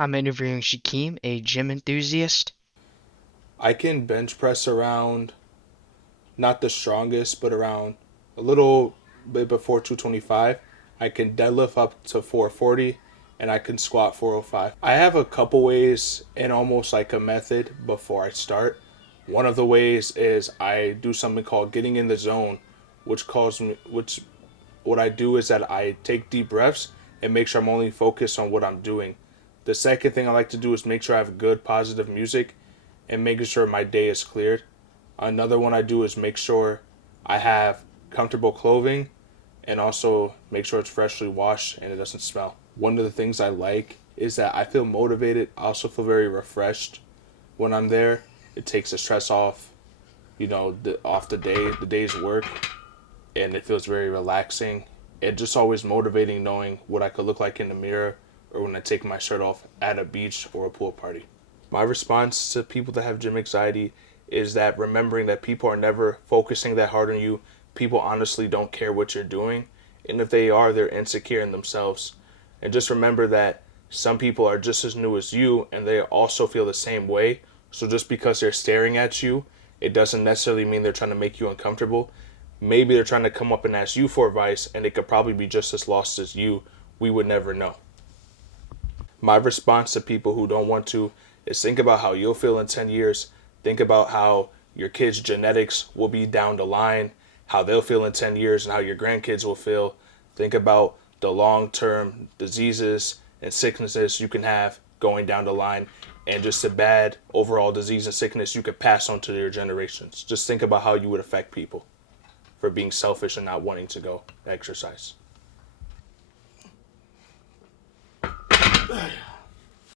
I'm interviewing Shakeem, a gym enthusiast. I can bench press around, not the strongest, but around a little bit before 225. I can deadlift up to 440 and I can squat 405. I have a couple ways and almost like a method before I start. One of the ways is I do something called getting in the zone, which what I do is that I take deep breaths and make sure I'm only focused on what I'm doing. The second thing I like to do is make sure I have good positive music and making sure my day is cleared. Another one I do is make sure I have comfortable clothing and also make sure it's freshly washed and it doesn't smell. One of the things I like is that I feel motivated. I also feel very refreshed when I'm there. It takes the stress off, off the day's work, and it feels very relaxing. It just always motivating knowing what I could look like in the mirror or when I take my shirt off at a beach or a pool party. My response to people that have gym anxiety is that remembering that people are never focusing that hard on you. People honestly don't care what you're doing. And if they are, they're insecure in themselves. And just remember that some people are just as new as you and they also feel the same way. So just because they're staring at you, it doesn't necessarily mean they're trying to make you uncomfortable. Maybe they're trying to come up and ask you for advice and they could probably be just as lost as you. We would never know. My response to people who don't want to is think about how you'll feel in 10 years. Think about how your kids' genetics will be down the line, how they'll feel in 10 years, and how your grandkids will feel. Think about the long term diseases and sicknesses you can have going down the line, and just the bad overall disease and sickness you could pass on to your generations. Just think about how you would affect people for being selfish and not wanting to go exercise.